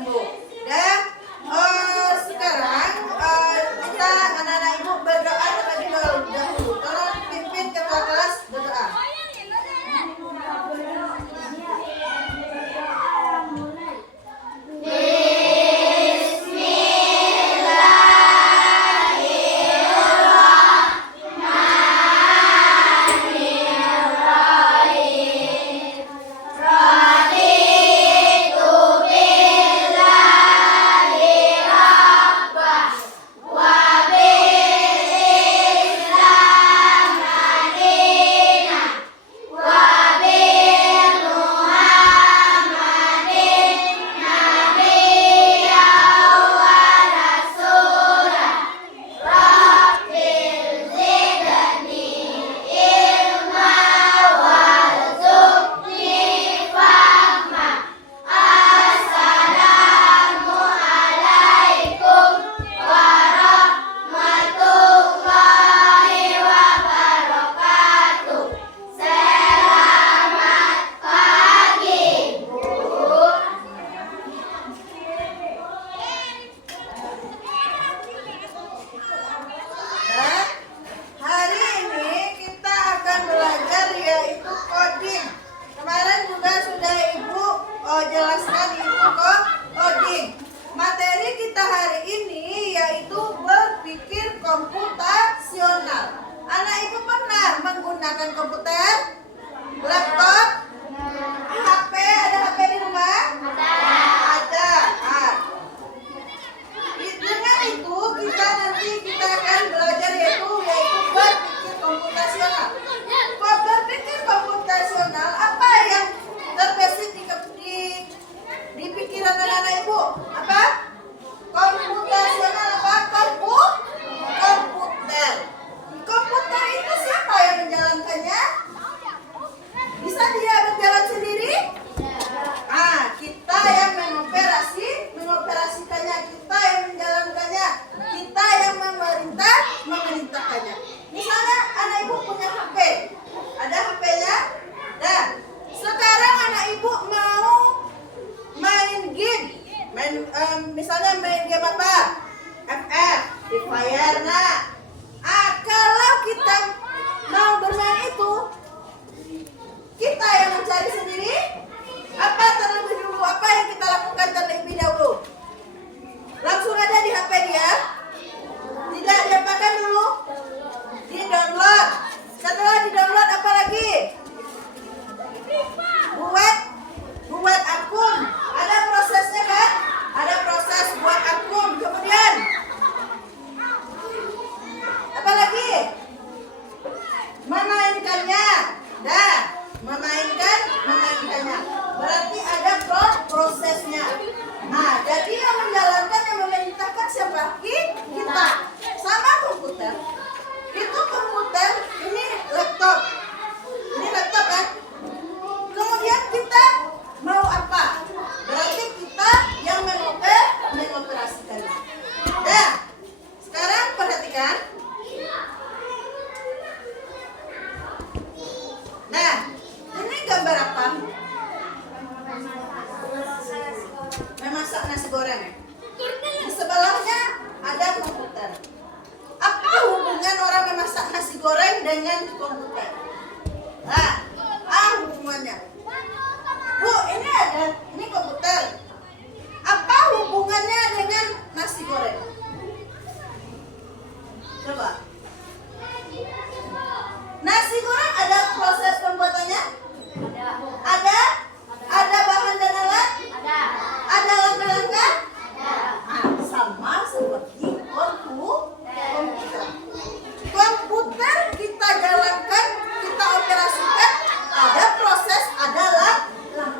sembuh. Dan sekarang kita anak-anak ibu berdoa terlebih dahulu. Tolong pimpin ketua kelas berdoa. Jelaskan itu coding. Materi kita hari ini yaitu berpikir komputasional. Anak ibu pernah menggunakan komputer, laptop, HP? Ada HP di rumah? Ada. Dengan itu kita akan belajar yaitu berpikir komputasional. Berpikir komputasional apa yang terbesit di pikiran anak-anak ibu? Apa? Komputasional apa? Komputer. Komputer itu siapa yang menjalankannya? Bisa dia berjalan sendiri? Kita yang mengoperasikannya, kita yang menjalankannya, kita yang memerintahkannya. Misalnya anak ibu punya HP, ada HP-nya. Nah, sekarang anak ibu mau main game, misalnya main game apa? FF, Free Fire. Nah, kalau kita mau bermain itu, kita yang mencari sendiri. Apa terlebih dulu? Apa yang kita lakukan terlebih dahulu? Langsung ada di HP dia? Tidak diapakan dulu? Di-download. Setelah di-download apa lagi? Buat akun. Ada prosesnya kan? Ada proses buat akun. Kemudian apa lagi? Memainkannya. Nah, memainkannya. Berarti ada prosesnya. Nah, jadi yang menjalankan, yang memerintahkan siapa? Kita. Sama komputer. Itu komputer, ini laptop. Ini laptop kan? Kemudian kita mau apa? Berarti kita yang mengoperasikannya. Nah, sekarang perhatikan. Nah, ini gambar apa? Memasak nasi goreng. Di sebelahnya ada komputer. Apa hubungan orang memasak nasi goreng dengan komputer? Nah, hubungannya. Bu, ini komputer. Apa hubungannya dengan nasi goreng? Coba. Nasi goreng ada proses pembuatannya? Ada bahan dan alat? Ada langkah-langkah? Sama seperti komputer. Komputer kita jalankan, kita operasikan, ada proses, ada langkah.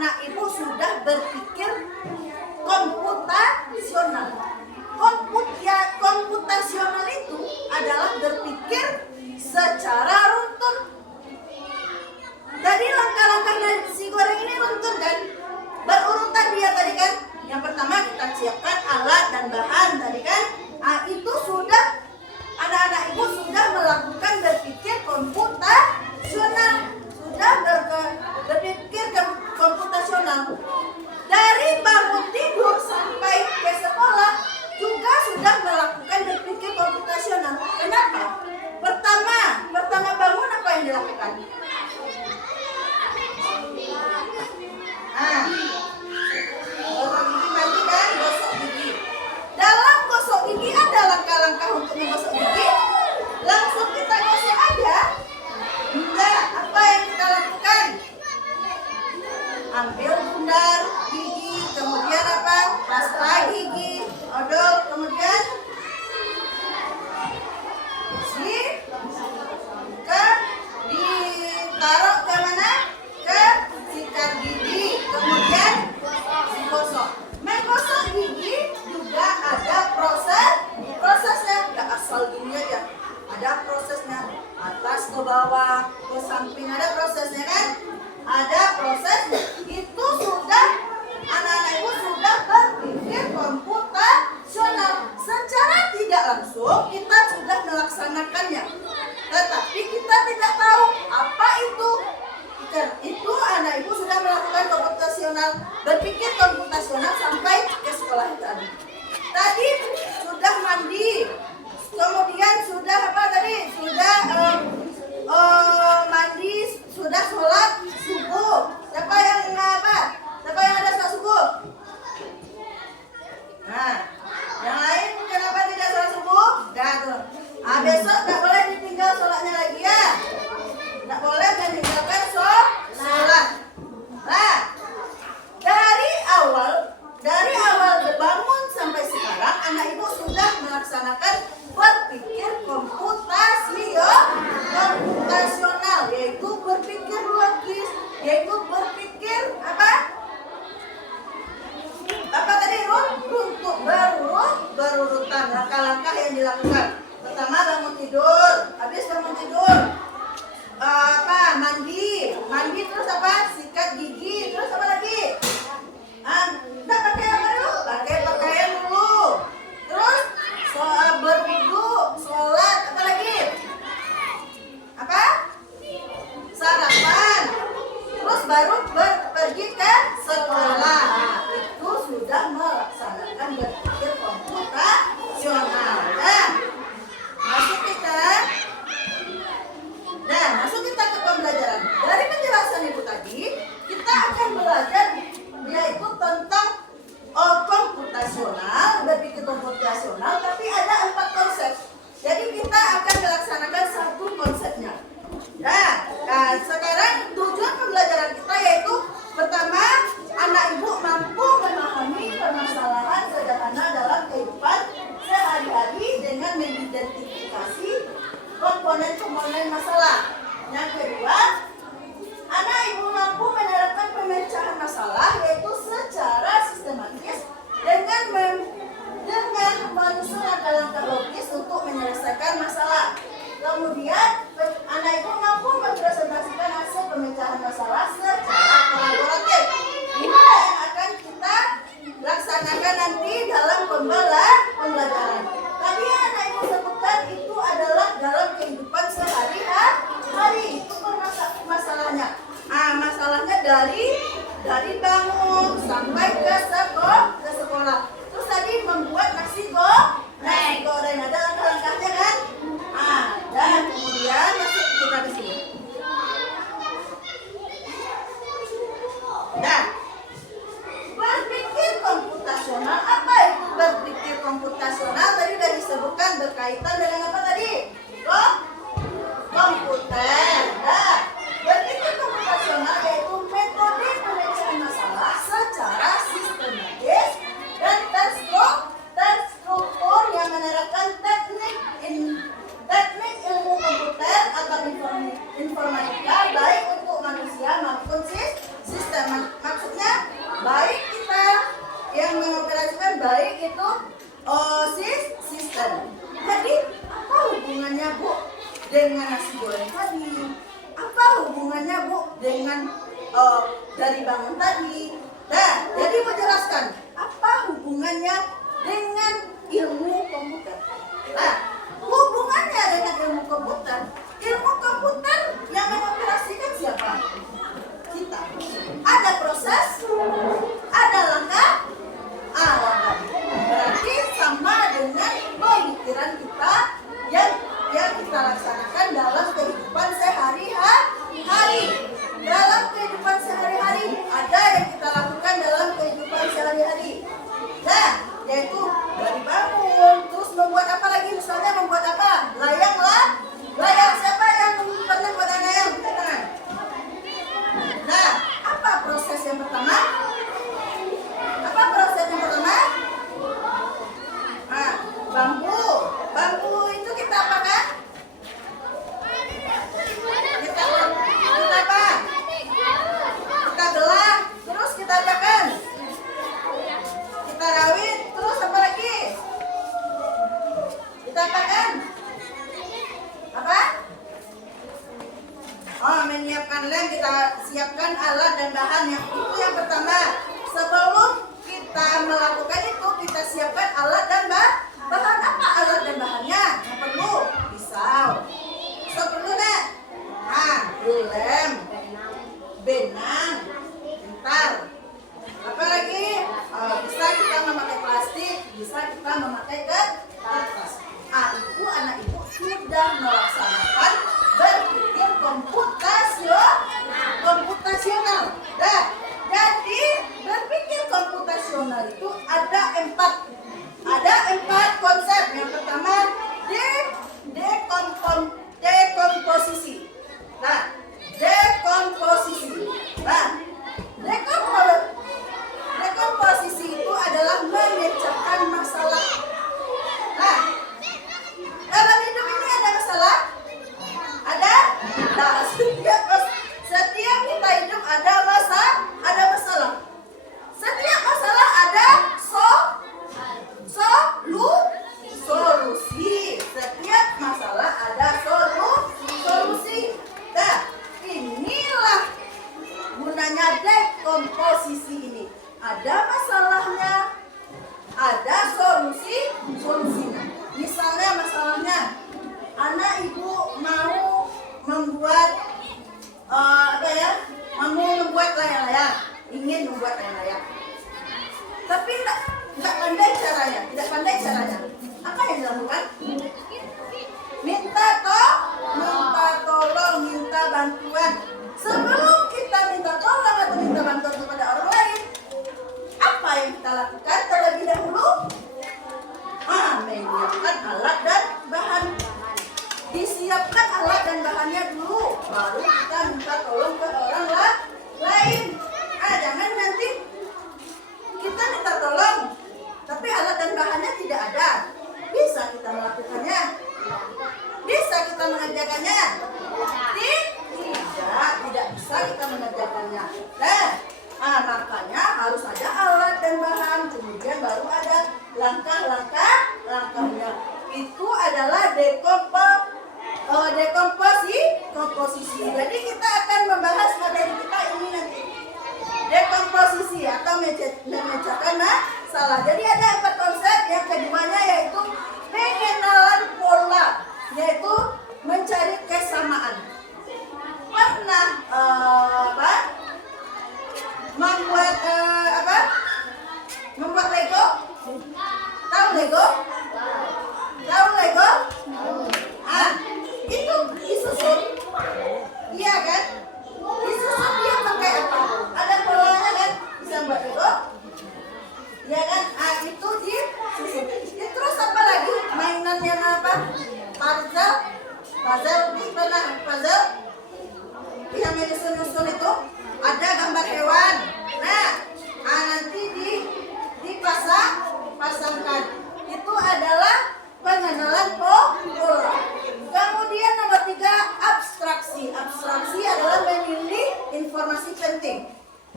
anak ibu sudah berpikir komputasional. Komputasional itu adalah berpikir secara runtun. Tadi langkah-langkah nasi goreng ini runtun kan? Berurutan dia tadi kan? Yang pertama kita siapkan alat dan bahan tadi kan? Itu sudah anak-anak ibu sudah melakukan berpikir komputasional. Sudah berpikir komputasional. Dari bangun tidur sampai ke sekolah juga sudah melakukan berpikir komputasional. Kenapa? Pertama bangun apa yang dilakukan? Gosok gigi mandi kan, gosok gigi. Dalam gosok gigi ada langkah-langkah untuk menggosok gigi. Langsung kita gosok aja. Enggak, apa yang kita lakukan? Ambil bundar gigi, kemudian apa? Pasta gigi, odol, kemudian ditaruh ke mana? Ke sikat gigi, kemudian digosok. Menggosok gigi juga ada prosesnya, nggak asal gini aja. Ada prosesnya, atas ke bawah, ke samping ada prosesnya kan? Ada prosesnya. Itu sudah anak-anak ibu sudah berpikir komputasional. Secara tidak langsung kita sudah melaksanakannya. Tetapi kita tidak tahu apa itu. Itu anak ibu sudah melakukan komputasional, berpikir komputasional sampai ke sekolah tadi. Tadi sudah mandi, kemudian sudah apa tadi? Sudah mandi, sudah sholat subuh. Siapa yang apa? Siapa yang ada sholat subuh? Nah, yang lain kenapa tidak sholat subuh? Enggak tuh. Besok nggak boleh ditinggal sholatnya lagi ya. Nggak boleh meninggalkan sholat. Nah, dari awal bangun sampai sekarang anak ibu sudah melaksanakan berpikir komputasional, yaitu berpikir logis, yaitu berpikir apa? Apa tadi? Berurutan langkah-langkah yang dilakukan. Pertama bangun tidur, habis bangun tidur mandi terus apa? Sikat gigi, terus apa lagi? Kita pakai apa dulu? Pakai pakaian dulu. Terus berwudu, sholat, apa lagi? Apa? Sarapan. Terus baru pergi ke sekolah. Itu sudah melaksanakan berpikir komputasional. Masuk kita ke pembelajaran. Dari penjelasan itu tadi, kita akan belajar yaitu tentang komputasional, berpikir komputasional, tapi ada 4 konsep. Jadi kita akan melaksanakan 1 konsepnya. Nah, sekarang tujuan pembelajaran kita yaitu pertama, anak ibu mampu memahami permasalahan sederhana dalam kehidupan sehari-hari dengan mengidentifikasi komponen-komponen masalah. Yang kedua, anak ibu mampu menerapkan pemecahan masalah yaitu secara sistematis dengan menyusun langkah-langkah logis untuk menyelesaikan masalah. Kemudian, anak ibu mampu mempresentasikan hasil pemecahan masalah secara kolaboratif. Ini yang akan kita laksanakan nanti dalam pembelajaran. Tadi yang anak ibu sebutkan itu adalah dalam kehidupan sehari-hari. Itu masalahnya. Masalahnya dari bangun sampai ke sekolah. Terus tadi membuat nasi goreng. Ada langkah-langkahnya kan? Dan kemudian masuk kita ke sini. Nah, berpikir komputasional, apa itu berpikir komputasional? Tadi sudah disebutkan berkaitan dengan apa tadi? Komputer. Nah, berpikir komputasional yaitu metode pemecahan masalah secara sistematis dari bangun tadi. Nah, jadi mau jelaskan apa hubungannya dengan ilmu komputer. Nah, hubungannya dengan ilmu komputer yang mengoperasikan siapa? Kita. Ada proses, ada langkah, langkah. Berarti sama dengan pemikiran kita yang kita laksanakan dalam kehidupan sehari-hari. Dalam kehidupan sehari-hari ada yang kita lakukan dalam kehidupan sehari-hari. Nah, yaitu dari bangun, terus membuat apa lagi? Misalnya membuat apa? Layang. Siapa yang pernah buat layang? Buka tangan. Nah, apa proses yang pertama? Nah, bambu itu kita apakan? Kita apa? Kita belah, terus kita apakan? Kita rawit, terus apa lagi? Kita apakan? Apa? Menyiapkan lem, kita siapkan alat dan bahan itu yang pertama. Sebelum kita melakukan itu, kita siapkan alat dan bahan. Apa alat dan bahannya? Yang perlu pisau. Perlu deh. Lem, benang, bentar. Apa lagi? Bisa kita memakai plastik, bisa kita memakai kertas. Ibu, anak ibu sudah melaksanakan berpikir komputasional. Nah, jadi berpikir komputasional itu ada empat konsep. Yang pertama dekomposisi. Nah, dekomposisi itu adalah memecahkan masalah. Nah, dalam hidup ini ada masalah? Ada? Nah, setiap kita hidup ada masalah. Setiap masalah ada solusi. Setiap masalah ada solusi. Nah, inilah gunanya dekomposisi ini. Ada masalahnya, ada solusinya. Misalnya masalahnya, anak ibu mau membuat layang-layang, ingin membuat layang-layang, tapi tidak pandai caranya. Apa yang dilakukan? Minta tolong, minta bantuan. Sebelum kita minta tolong atau minta bantuan kepada orang lain, apa yang kita lakukan terlebih dahulu? Menyiapkan alat dan bahan. Disiapkan alat dan bahannya dulu, baru kita minta tolong ke orang lain. Jangan nanti kita minta tolong, tapi alat dan bahannya tidak ada. Bisa kita melakukannya? Bisa kita mengerjakannya? Tidak bisa kita mengerjakannya. Nah, makanya harus ada alat dan bahan, kemudian baru ada langkahnya. Itu adalah dekomposisi. Jadi kita akan membahas materi kita ini nanti. Dekomposisi atau memecahkan masalah. Jadi ada 4 konsep. Yang keduanya yaitu pengenalan pola, yaitu mencari kesamaan. Pernah membuat Lego? Tahu Lego? Itu disusun. Iya kan? Disusun dia pakai apa? Ada polanya kan? Bisa buat Lego? Ya kan? Itu disusun. Terus apa lagi? Mainan yang apa? Puzzle. Yang menyusun itu ada gambar hewan. Nah, nanti dipasangkan. Itu adalah pengenalan pola. Kemudian nomor 3, abstraksi. Abstraksi adalah memilih informasi penting.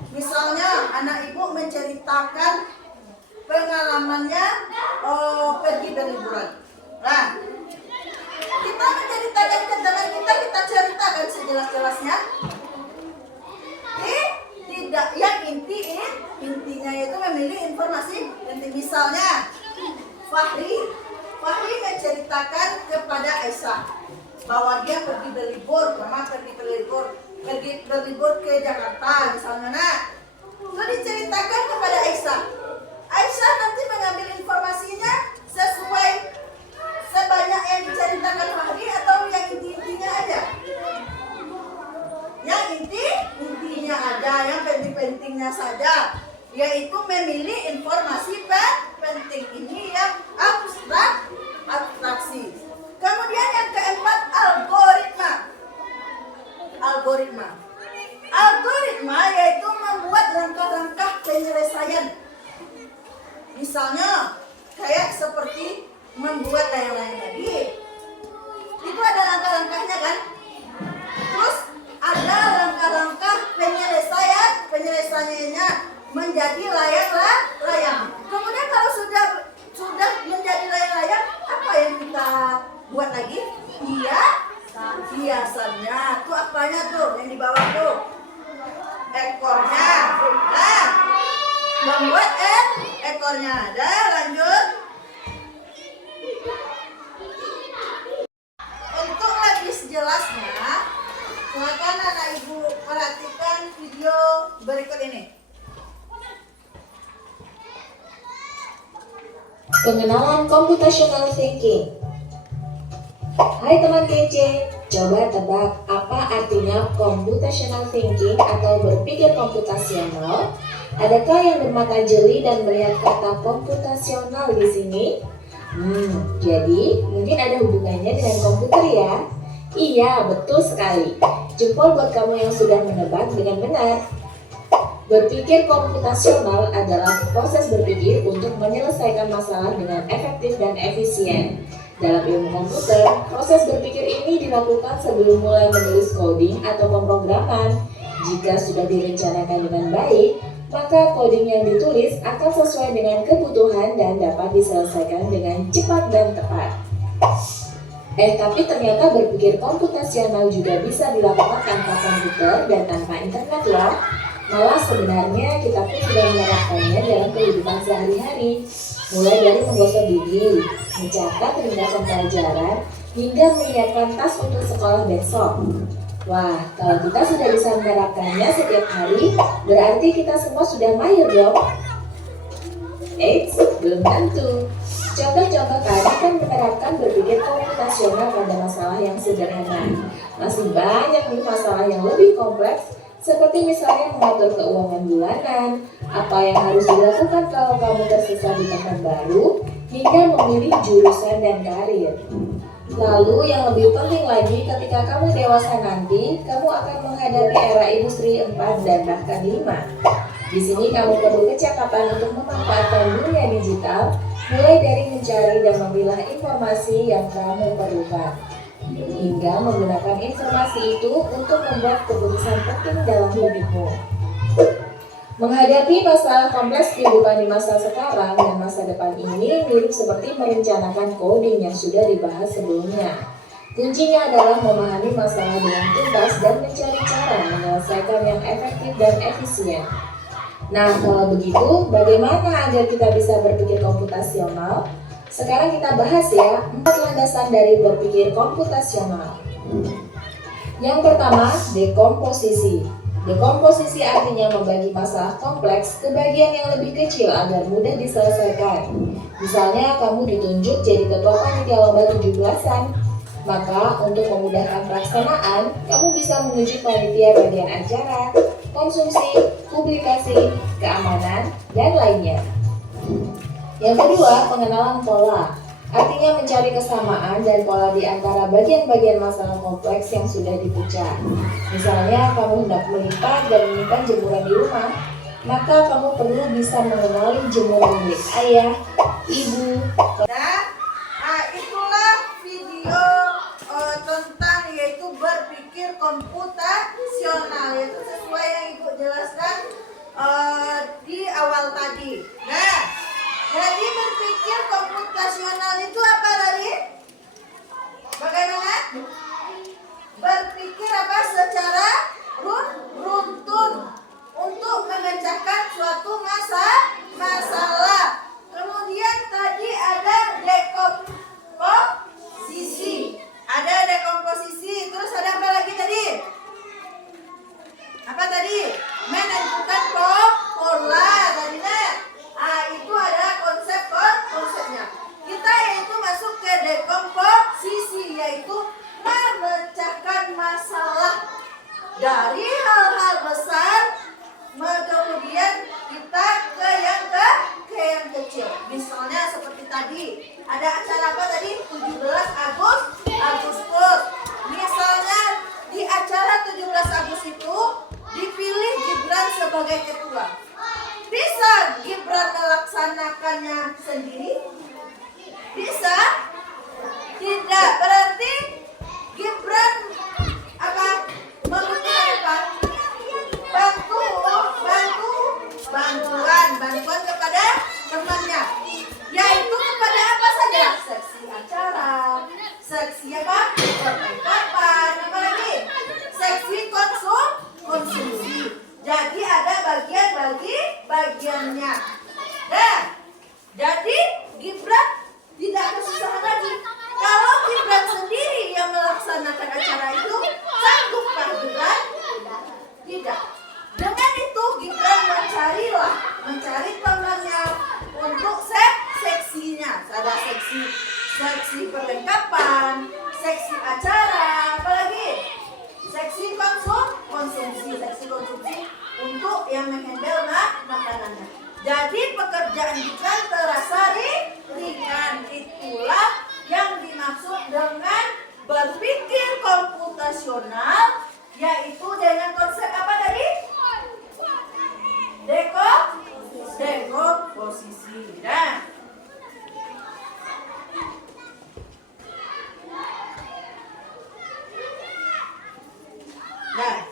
Misalnya anak ibu menceritakan pengalamannya pergi berliburan. Nah, kita menceritakan ke teman kita ceritakan sejelas-jelasnya. intinya itu memilih informasi penting. Misalnya Fahri menceritakan kepada Aisyah bahwa dia pergi berlibur, mama pergi berlibur ke Jakarta misalnya. Nah, itu diceritakan kepada Aisyah. Aisyah nanti mengambil informasinya sesuai sebanyak yang diceritakan Fahri atau yang intinya aja. Yang intinya aja, yang pentingnya saja, yaitu memilih informasi penting. Ini yang abstraksi. Kemudian yang keempat, algoritma yaitu membuat langkah-langkah penyelesaian. Misalnya kayak seperti membuat layang-layang tadi, itu ada langkah-langkahnya kan. Terus ada langkah-langkah penyelesaiannya menjadi layang-layang. Kemudian kalau sudah menjadi layang-layang, apa yang kita buat lagi? Hiasannya. Tuh apanya tuh yang di bawah tuh? Ekornya. Nah, membuat ekornya. Dah, lanjut. Untuk lebih jelasnya, silakan anak ibu perhatikan video berikut ini. Pengenalan computational thinking. Hai teman kece, coba tebak apa artinya computational thinking atau berpikir komputasional? Adakah yang bermata jeli dan melihat kata komputasional di sini? Jadi mungkin ada hubungannya dengan komputer ya? Iya, betul sekali. Jempol buat kamu yang sudah menebak dengan benar. Berpikir komputasional adalah proses berpikir untuk menyelesaikan masalah dengan efektif dan efisien. Dalam ilmu komputer, proses berpikir ini dilakukan sebelum mulai menulis coding atau pemrograman. Jika sudah direncanakan dengan baik, maka coding yang ditulis akan sesuai dengan kebutuhan dan dapat diselesaikan dengan cepat dan tepat. Tapi ternyata berpikir komputasional juga bisa dilakukan tanpa komputer dan tanpa internet loh. Malah sebenarnya kita pun sudah menerapkannya dalam kehidupan sehari-hari, mulai dari menggosok gigi, mencatat ringkasan pelajaran, hingga menyiapkan tas untuk sekolah besok. Wah, kalau kita sudah bisa menerapkannya setiap hari, berarti kita semua sudah mahir dong. Eits, belum tentu. Contoh-contoh tadi kan menerapkan berpikir komputasional pada masalah yang sederhana. Masih banyak nih masalah yang lebih kompleks, seperti misalnya mengatur keuangan bulanan, apa yang harus dilakukan kalau kamu tersesat di tempat baru, hingga memilih jurusan dan karir. Lalu yang lebih penting lagi, ketika kamu dewasa nanti, kamu akan menghadapi era industri 4 dan bahkan 5. Di sini kamu perlu kecakapan untuk memanfaatkan dunia digital, mulai dari mencari dan memilah informasi yang kamu perlukan, hingga menggunakan informasi itu untuk membuat keputusan penting dalam hidupmu. Menghadapi masalah kompleks kehidupan di masa sekarang dan masa depan ini mirip seperti merencanakan coding yang sudah dibahas sebelumnya. Kuncinya adalah memahami masalah dengan tuntas dan mencari cara menyelesaikan yang efektif dan efisien. Nah, kalau begitu, bagaimana agar kita bisa berpikir komputasional? Sekarang kita bahas ya, 4 landasan dari berpikir komputasional. Yang pertama, dekomposisi. Dekomposisi artinya membagi masalah kompleks ke bagian yang lebih kecil agar mudah diselesaikan. Misalnya, kamu ditunjuk jadi ketua panitia lomba 17-an. Maka, untuk memudahkan pelaksanaan, kamu bisa menunjuk panitia bagian acara, konsumsi, publikasi, keamanan, dan lainnya. Yang kedua, pengenalan pola. Artinya mencari kesamaan dan pola di antara bagian-bagian masalah kompleks yang sudah dipecah. Misalnya, kamu hendak melipat dan menyimpan jemuran di rumah, maka kamu perlu bisa mengenali jemuran milik ayah, ibu. Nah, itulah video tentang yaitu berpikir komputasional, yaitu sesuai yang ibu jelaskan di awal tadi. Nah, jadi berpikir komputasional itu apa tadi? Bagaimana? Berpikir apa? Secara runtun untuk memecahkan suatu masalah. tadi. Ada acara apa tadi? 17 Agustus. Misalnya di acara 17 Agustus itu dipilih Gibran sebagai ketua. Bisa Gibran melaksanakannya sendiri? Bisa? Tidak. Berarti Gibran apa? Membutuhkan apa? Bantuan kepada temannya. Yaitu kepada apa saja? Seksi acara, seksi apa? Perlengkapan, apa lagi? Seksi konsumsi. Jadi ada bagiannya. Nah, jadi Gibran tidak kesusahan lagi. Kalau Gibran sendiri yang melaksanakan acara itu, sanggupkah Gibran? Tidak. Dengan itu Gibran mencari temannya untuk seksinya. Ada seksi perlengkapan, seksi acara, apalagi seksi konsumsi untuk yang menghandle makanannya. Jadi pekerjaan Gibran terasa ringan. Itulah yang dimaksud dengan berpikir komputasional, yaitu dengan konsep apa tadi? Dekomposisi. Nah,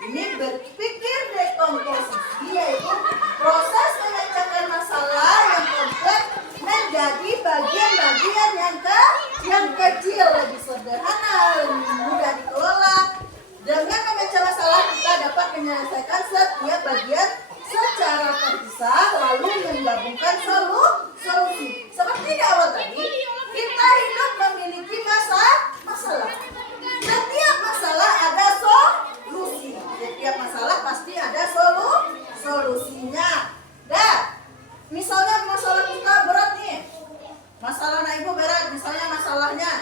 ini berpikir dekomposisi yaitu proses memecahkan masalah yang kompleks menjadi bagian-bagian yang kecil, lebih sederhana, lebih mudah dikelola. Dengan memecah masalah kita dapat menyelesaikan setiap bagian secara terpisah lalu menggabungkan solusi. Seperti di awal tadi, kita hidup memiliki masalah. Setiap masalah ada solusi. Setiap masalah pasti ada solusinya. Nah, misalnya masalah kita berat nih. Masalah anak ibu berat, misalnya masalahnya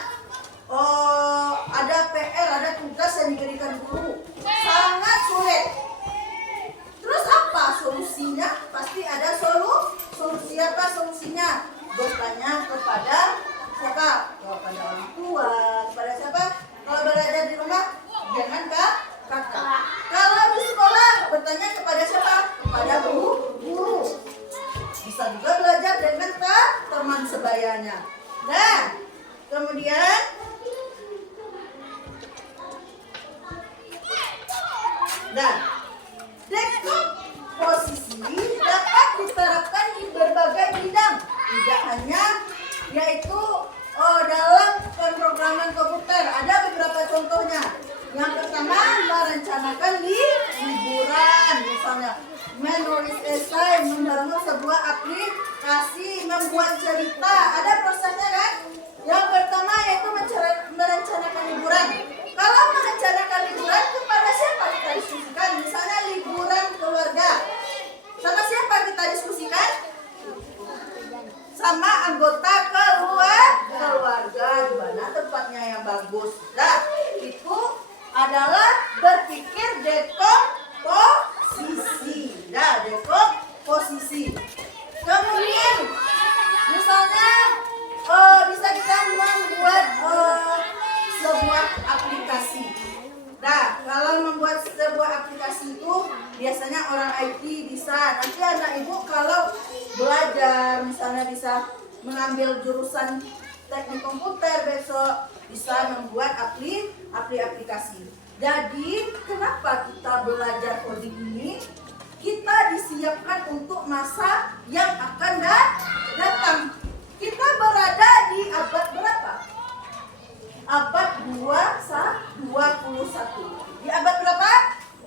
ada PR, ada tugas yang diberikan guru. Sangat sulit. Terus apa solusinya? Pasti ada solusi. Apa solusinya? Bertanya kepada siapa? Kepada orang tua. Kepada siapa? Kalau belajar di rumah, jangan kakak. Kalau di sekolah, bertanya kepada siapa? Kepada guru. Bisa juga belajar dengan teman sebayanya. Nah, kemudian dekomposisi dapat diterapkan di berbagai bidang, tidak hanya yaitu dalam pemrograman komputer. Ada beberapa contohnya. Yang pertama, merencanakan liburan, misalnya menulis esai, mendownload sebuah aplikasi, membuat cerita. Ada prosesnya kan? Yang pertama yaitu merencanakan liburan. Kalau merencanakan liburan, kepada siapa kita diskusikan? Misalnya liburan keluarga. Sama siapa kita diskusikan? Sama anggota keluarga. Di mana tempatnya yang bagus. Nah, itu adalah berpikir dekomposisi. Nah, dekomposisi. Kemudian, misalnya bisa kita membuat sebuah aplikasi. Nah, kalau membuat sebuah aplikasi itu biasanya orang IT bisa. Nanti anak ibu kalau belajar misalnya bisa mengambil jurusan teknik komputer, besok bisa membuat aplikasi. Jadi kenapa kita belajar coding ini? Kita disiapkan untuk masa yang akan datang. Kita berada di abad berapa? Abad 21. Di abad berapa?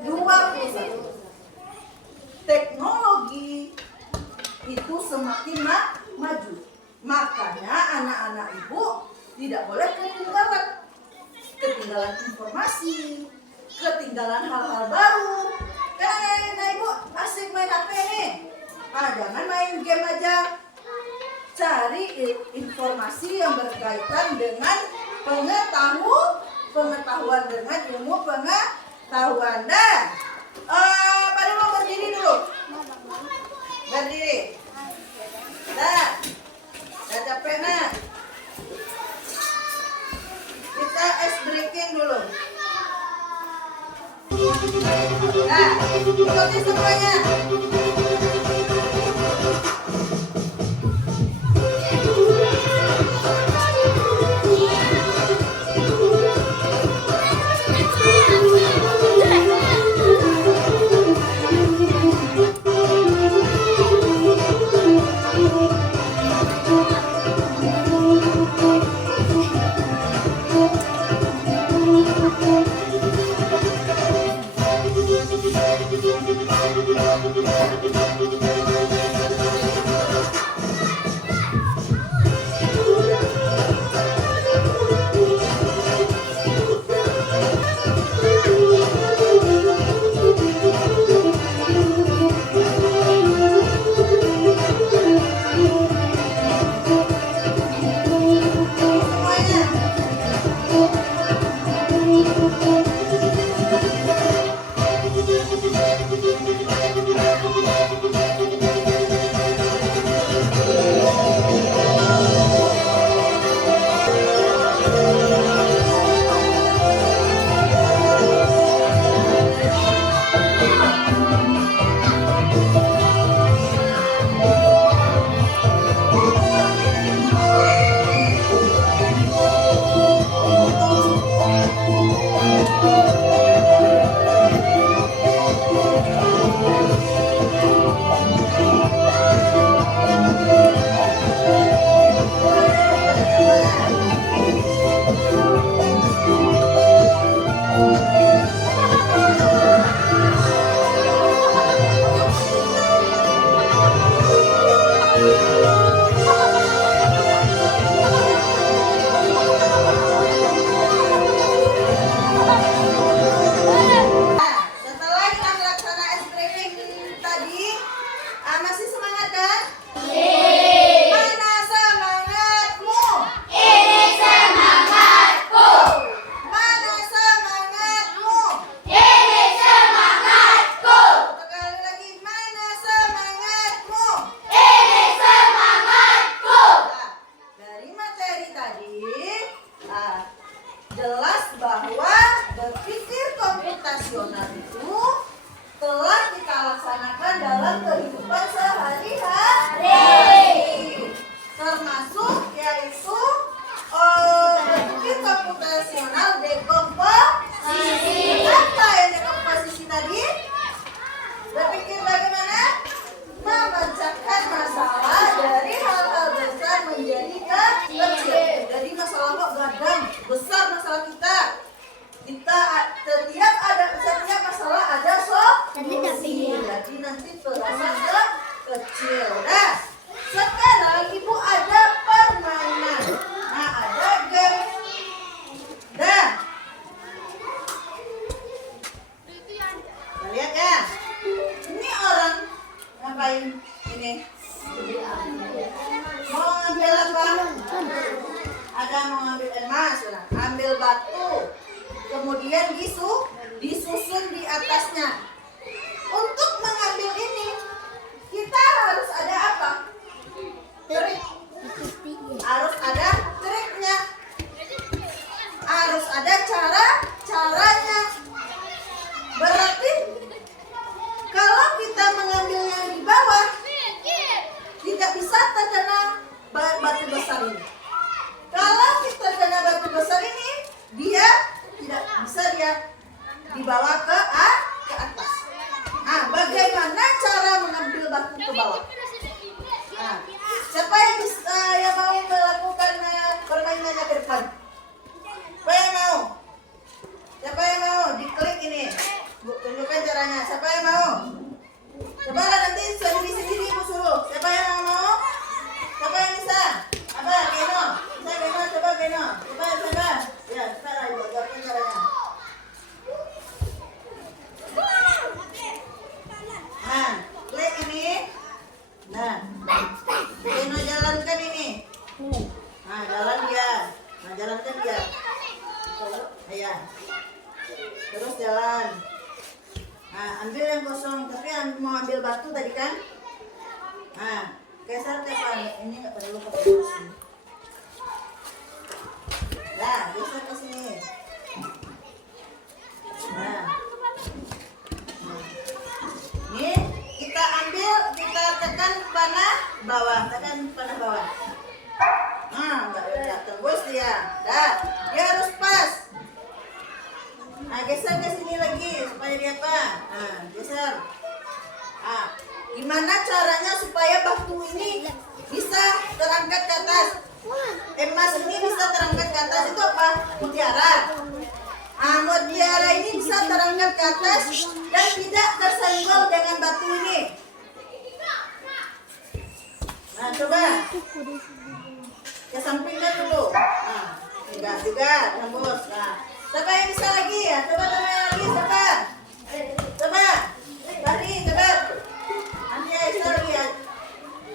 21. Teknologi itu semakin maju. Makanya anak-anak ibu tidak boleh ketinggalan informasi, ketinggalan hal-hal baru. Karena anak ibu asik main HP nih. Jangan main game aja. Cari informasi yang berkaitan dengan pengetahuan dengan ilmu pengetahuan. Nah, pada mau berdiri dulu. Berdiri. Nah, ikuti semuanya. Setelah kita melaksanakan stripping tadi, masih semangat kan? Mana semangatmu? Ini semangatku. Mana semangatmu? Ini semangatku. Sekali lagi, mana semangatmu? Ini semangatku. Nah, dari materi tadi, jelas bahwa berpikir komputasional itu telah kita laksanakan dalam kehidupan sehari-hari. Termasuk yaitu berpikir komputasional dekomposisi. Apa yang dekomposisi tadi? Berpikir bagaimana? Memecahkan masalah dari hal-hal besar menjadi kecil. Jadi masalah kok gadang besar masalah kita. Setiap masalah ada solusi. Jadi nanti terasa kecil. Nah, sekarang ibu ada permainan. Nah, ada game. Dah. Kita lihat ya. Ini orang ngapain ini? Mau ngambil apa? Ada mau ngambil emas, ambil batu, kemudian disusun di atasnya. Untuk mengambil ini, kita harus ada apa? Trik. Harus ada triknya. Harus ada caranya. Berarti kalau kita mengambil yang di bawah, tidak bisa terkena batu besar ini. Kalau kita kena batu besar ini, dia tidak bisa dibawa ke atas. Nah, bagaimana cara mengambil batu ke bawah? Nah, siapa yang mau melakukan permainannya ke depan? Siapa yang mau? Siapa yang mau? Diklik ini. Bu, tunjukkan caranya. Siapa yang mau? Coba nanti sendiri ibu suruh. Siapa yang mau? Siapa yang bisa? Apa? Geno. Bisa Geno? Coba Geno. Coba. Ya, sekarang ibu ajarkan caranya. Nah, klik ini. Nah, Geno jalankan ini. Nah, jalan dia. Nah, jalankan dia. Ya. Terus jalan. Nah, ambil yang kosong. Tapi mau ambil batu tadi kan? Nah, geser tepan. Ini nggak perlu pakai kursi. Nah, geser ke sini. Nah. bawah, tekan panah bawah. Nggak tembus dia. Dah, dia harus pas. Nah, geser ke sini lagi supaya dia apa? Nah, geser. Gimana caranya supaya batu ini bisa terangkat ke atas? Emas ini bisa terangkat ke atas itu apa? Mutiara. Mutiara ini bisa terangkat ke atas dan tidak tersenggol dengan batu ini. Nah, coba ke sampingnya dulu. Enggak juga, tembus. Nah, siapa yang bisa lagi ya? Coba teman yang lagi, siapa? Coba, tadi, coba. Nanti Aisyah lihat.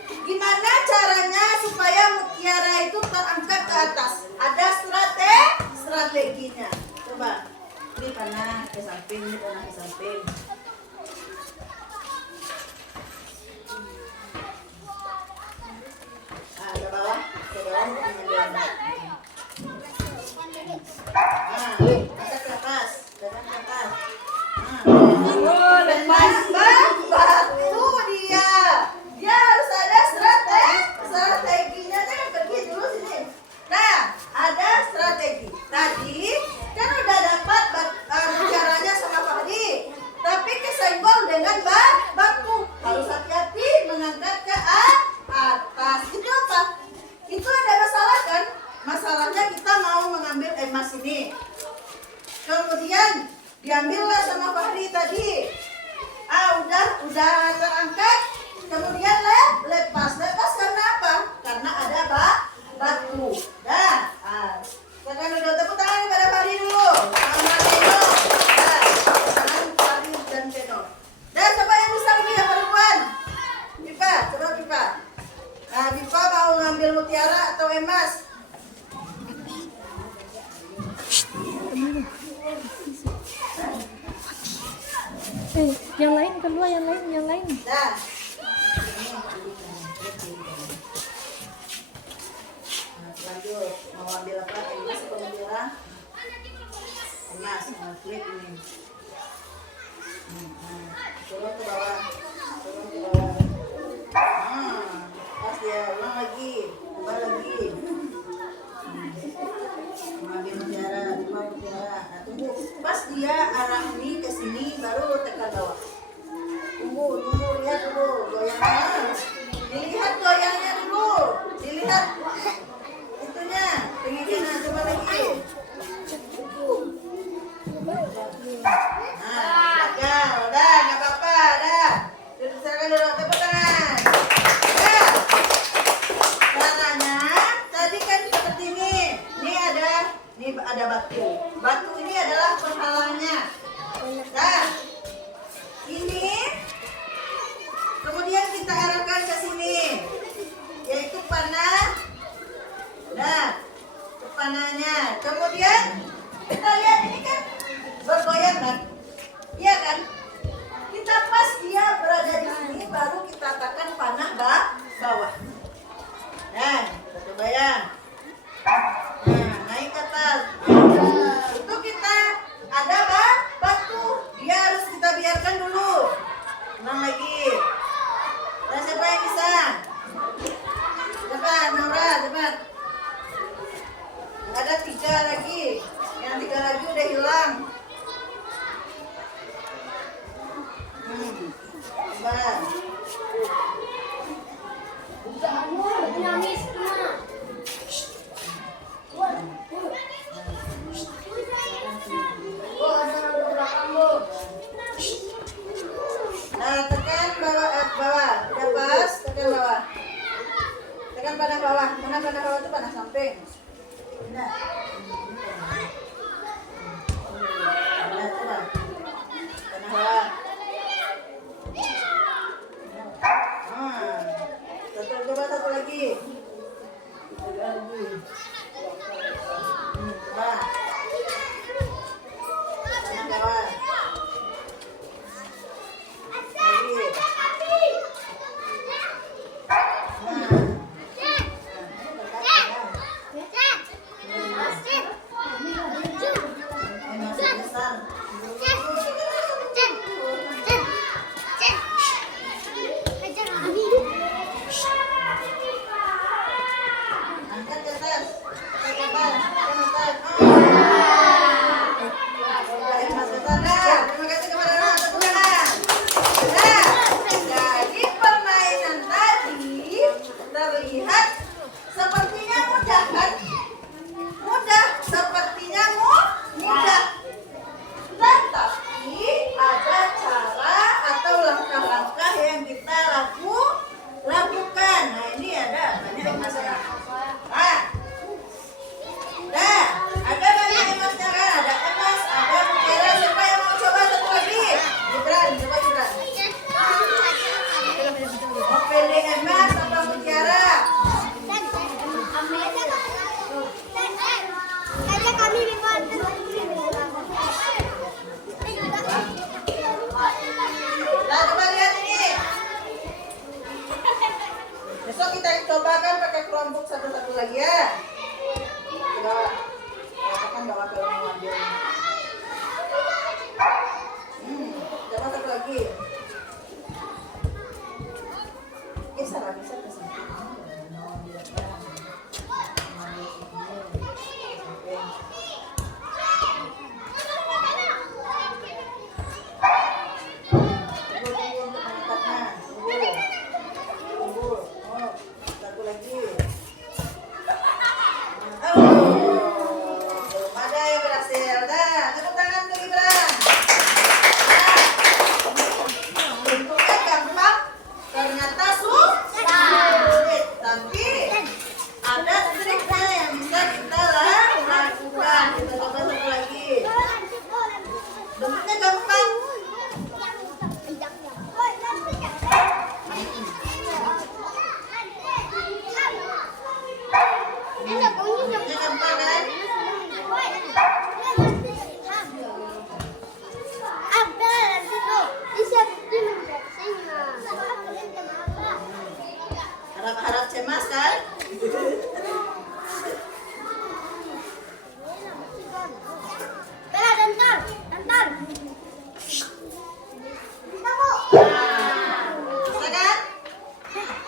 Gimana caranya supaya mutiara itu terangkat ke atas? Ada strateginya. Coba, ini panah ke samping, ini panah ke samping. Ke bawah pengambilan. Angkat ke atas, jangan ke atas. Lepas batu dia. Dia harus ada strateginya. Jangan pergi dulu sini. Nah, ada strategi. Tadi kan udah dapat mutiaranya sama Fahri, tapi kesenggol dengan batu. Harus hati-hati mengangkat ke atas. Itu apa? Itu ada masalah kan? Masalahnya kita mau mengambil emas ini. Kemudian diambillah sama Fahri tadi. Udah terangkat. Kemudian lepas karena apa? Karena ada batu. Dah. Sekarang udah tepuk tangan pada Fahri dulu. Sama Teno. Tangan Fahri dan Teno. Dan siapa yang bisa lagi ya perempuan? Pipa, coba Pipa. Nah, Pipa mau ngambil mutiara atau emas? Yang lain kedua, yang lain. Dah. Lanjut, mau ambil apa? Emas atau mutiara? Emas, klik ini. Turun ke bawah. Pas dia, ulang lagi, coba lagi. Mengambil mutiara. Nah, tunggu. Pas dia arah ini ke sini, baru tekan bawah. Tunggu, lihat dulu goyangnya. Dilihat goyangnya dulu. Dilihat itunya. Penginginan, coba lagi. Gagal. Udah, nggak apa-apa. Dah. Silakan dulu, tepuk tangan. Dah. Caranya, tadi kan seperti ini. Ini ada batu. Batu ini adalah penghalangnya. Nah, ini kemudian kita arahkan ke sini, yaitu panah. Nah, panahnya. Kemudian kita lihat ini kan bergoyang kan? Iya kan? Kita pas dia berada di sini, baru kita tekan panah bawah. Nah, coba ya. Nah, naik ke atas. Itu kita ada batu. Dia harus kita biarkan dulu. Ulang lagi. Dan siapa yang bisa? Cepat, Naura, cepat. Ada 3 lagi. Yang 3 lagi udah hilang. Coba. Nangis mah. Nah, tekan bawah. Udah pas, tekan bawah. Tekan panah bawah. Panah bawah itu panah samping. Nah. Nah, coba. Panah bawah. Satu lagi. Coba. Panah bawah. kelompok satu-satu lagi ya. Coba katakan bahwa kalau mau ambil. Coba satu lagi. Geser lagi, geser ke sini. Satu lagi. Belum ada yang berhasil. Dah, tepuk tangan untuk Gibran. Bentuknya gampang, ternyata sulit. Tapi ada triknya yang bisa kita lakukan. Kita coba satu lagi. Bentuknya gampang. Bentuknya gampang kan? Harap-harap cemas kan? Bisa kan?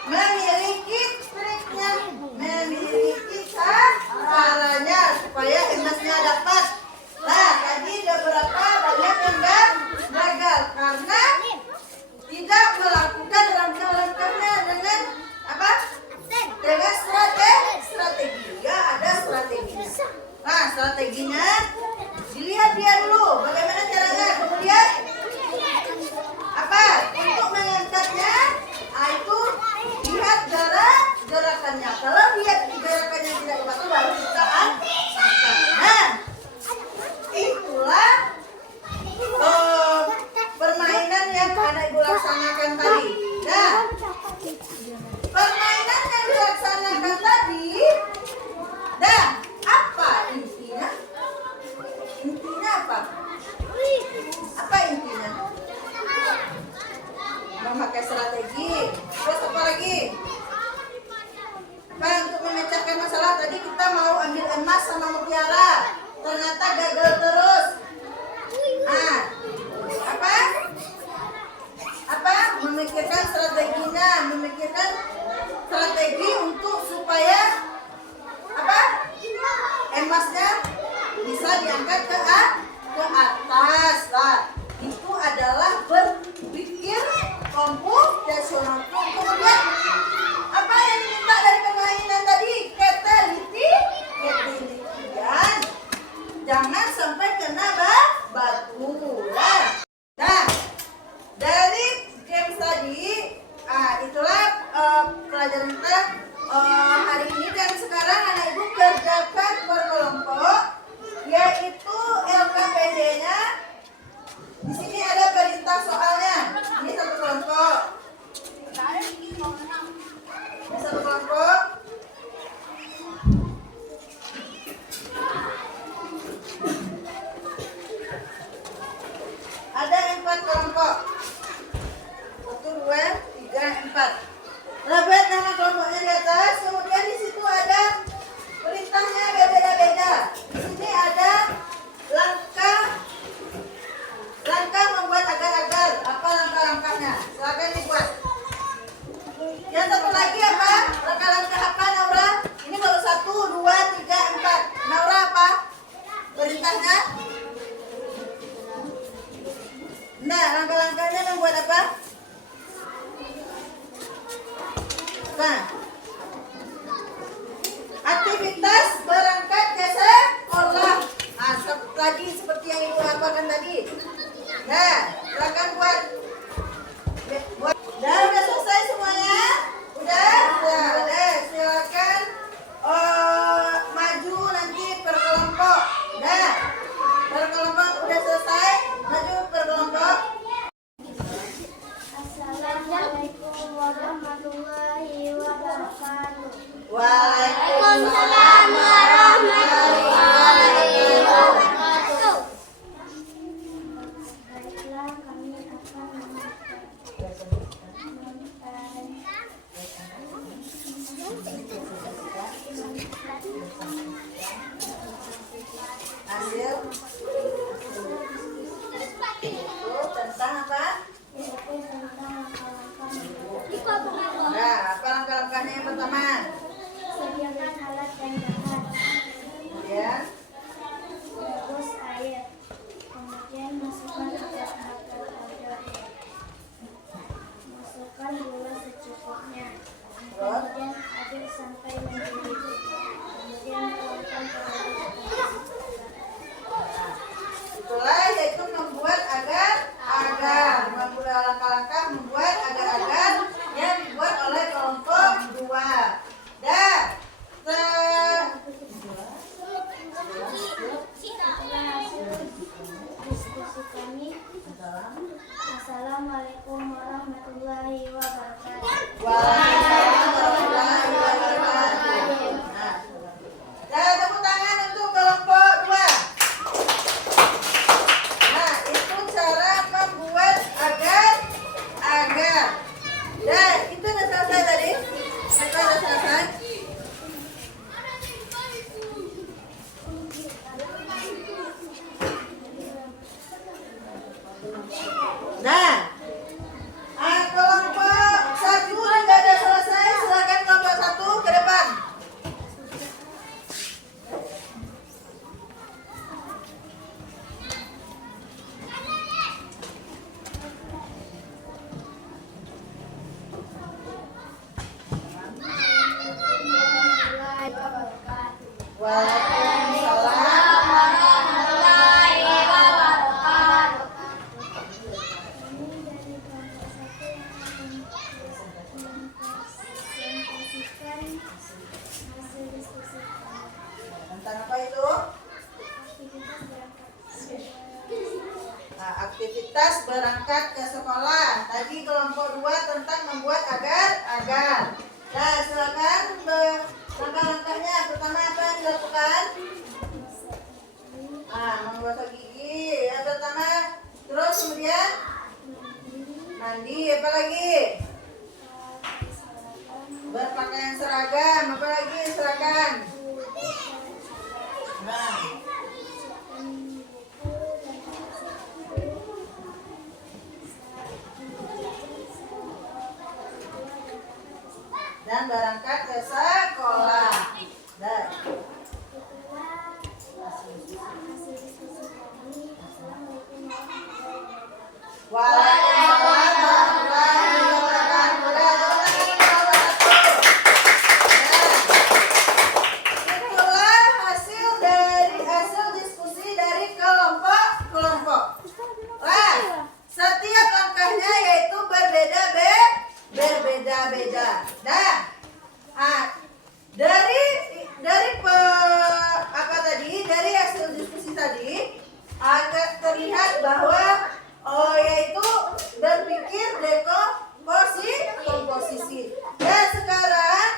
Memiliki triknya, memiliki caranya supaya emasnya dapat. Nah, tadi ada berapa banyak yang gagal karena tidak melakukan langkah-langkahnya dengan apa? Dengan strategi. Ya, ada strateginya. Nah, strateginya dilihat dia dulu bagaimana caranya. Kemudian apa? Untuk mengangkatnya, itu lihat gerakannya. Kalau lihat gerakannya tidak betul, baru kita angkat. Nah, itulah permainan yang anak ibu laksanakan tadi. Nah, permainan yang dilaksanakan tadi, dah apa intinya? Intinya apa? Apa intinya? Memakai strategi. Terus apa lagi? Apa untuk memecahkan masalah tadi kita mau ambil emas sama mutiara, ternyata gagal terus. Ah, apa? Apa? Memikirkan strateginya, memikirkan strategi untuk supaya apa? Emasnya bisa diangkat ke atas. Lah, itu adalah berpikir komputasional. Kemudian apa yang diminta dari permainan tadi? Ketelitian. Jangan sampai kena batu. Nah, dari games tadi, itulah pelajaran kita hari ini. Dan sekarang anak ibu kerjakan berkelompok, yaitu LKPD-nya. Di sini ada perintah soalnya. Ini satu kelompok. Ini satu kelompok. Ada 4 kelompok. 1, 2, 3, 4. Lihat nama kelompoknya di atas. Kemudian di situ ada perintahnya beda-beda. Di sini ada langkah membuat agar-agar. Apa langkah-langkahnya? Silakan dibuat. Yang satu lagi apa? Langkah-langkah apa, Naura? Ini baru 1, 2, 3, 4. Naura apa? Perintahnya? Nah, langkah-langkahnya membuat apa? Nah, aktivitas berangkat ke sekolah. Nah, tadi seperti yang ibu lakukan tadi. Nah, silakan buat. Udah selesai semuanya? Udah? Udah. Silakan maju nanti per kelompok. Nah, per kelompok udah selesai. Maju per kelompok. Assalamualaikum warahmatullahi wabarakatuh. Waalaikumsalam warahmatullahi wabarakatuh. Baiklah, kami akan memakai sampai mendidih. Kemudian tuangkan pada Itulah yaitu membuat agar-agar, membuat langkah-langkah membuat agar-agar yang dibuat oleh kelompok 2. Itulah hasil diskusi kami. Assalamualaikum warahmatullahi wabarakatuh. Waalaikumsalam warahmatullahi wabarakatuh. Nah, tepuk tangan untuk kelompok 2. Nah, itu cara membuat agar-agar. Dan itu udah selesai tadi? Kita udah selesai? Nah, kelompok 1 udah nggak ada selesai. Silakan kelompok 1 ke depan. Waalaikumsalam. Ini dari kelompok 1 yang akan mempresentasikan hasil diskusi kami. Tentang apa itu? Aktivitas berangkat Nah, aktivitas berangkat ke sekolah. Tadi kelompok 2 tentang membuat agar-agar. Nah, silakan langkah-langkahnya. Pertama apa yang dilakukan? Menggosok gigi. Yang pertama. Terus kemudian mandi. Apa lagi? Berpakaian seragam. Apa lagi seragam? Nah, dan berangkat ke sekolah. Dan hasil diskusi kami. Assalamualaikum warahmatullahi wabarakatuh. Waalaikumsalam warahmatullahi wabarakatuh. Itulah hasil diskusi dari kelompok. Nah, setiap langkahnya yaitu berbeda-beda. Nah, dari hasil diskusi tadi agak terlihat bahwa yaitu berpikir komposisi. Dan sekarang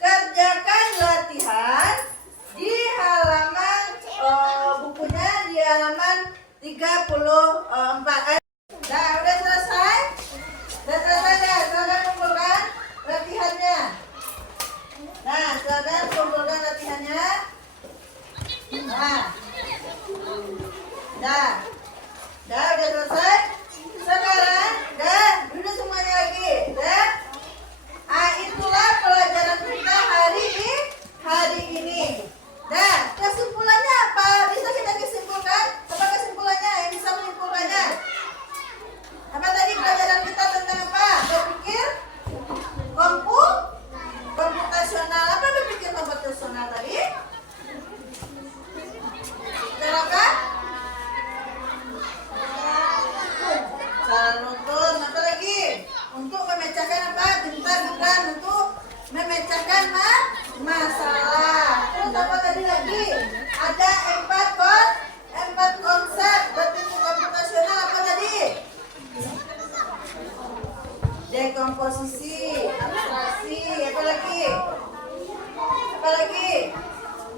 kerjakan latihan di halaman bukunya di halaman 34. Nah, udah selesai? Udah selesai ya? Silakan kumpulkan latihannya. Nah, silakan kumpulkan latihannya. Nah, udah selesai. Sekarang, duduk semuanya lagi. Itulah pelajaran kita hari ini. Nah, kesimpulannya apa? Bisa kita kesimpulan? Apa kesimpulannya? Yang bisa menyimpulkannya? Apa tadi pelajaran kita tentang apa? Berpikir komputasional. Apa berpikir komputasional tadi? Cara nonton. Apa lagi? Untuk memecahkan apa? Bentar-bentar untuk memecahkan masalah. Terus apa tadi lagi? Ada 4 konsep berpikir komputasional. Apa tadi? Dekomposisi, abstraksi, apa lagi?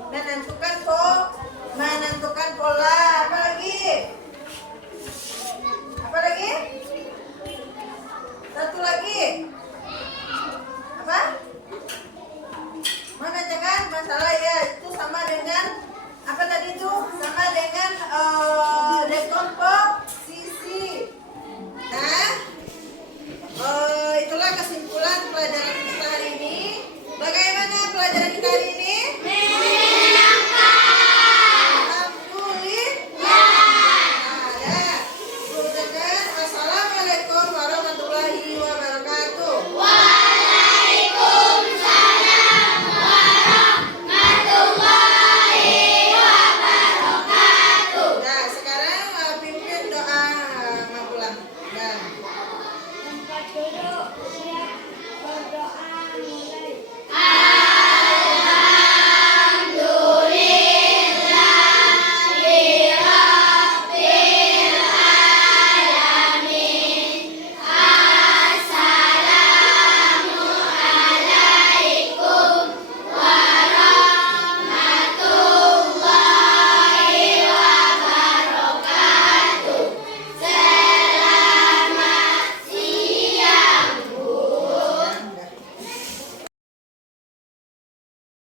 Menentukan pola, apa lagi? Satu lagi.